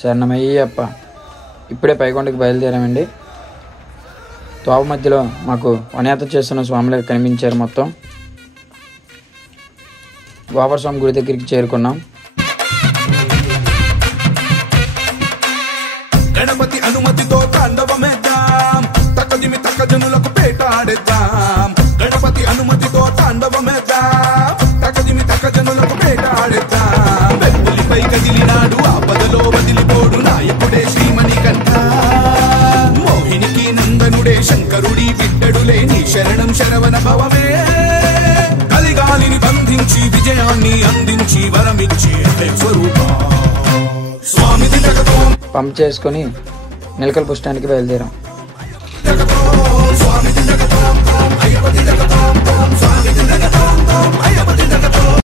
శరణమయ్యప్ప. ఇప్పుడే పైకొండకి బయలుదేరామండి. తోవ మధ్యలో మాకు వనయాత్ర చేస్తున్న స్వాములు కనిపించారు. మొత్తం గోపాల స్వామి గుడి దగ్గరికి చేరుకున్నాం. గణపతి అనుమతితో తాండవమేద్దాం, తకదిమి తకజనులకు పేటాడేద్దాం. గణపతి అనుమతితో తాండవమేద్దాం, తకదిమి తకజనులకు పేటాడేద్దాం. వెప్పులిపై కదిలినాడు ఆపదలో వదిలిపోడు నాయకుడే శ్రీమణికంఠ. మోహినికి నందనుడే శంకరుడి బిడ్డడులే నీ శరణం శరవణ భవమే. కలిగాలిని బంధించి విజయాన్ని అందించి వరమిచ్చి స్వరూప స్వామి పంప్ చేసుకుని నిలకల బస్ స్టాండ్కి బయలుదేరాం.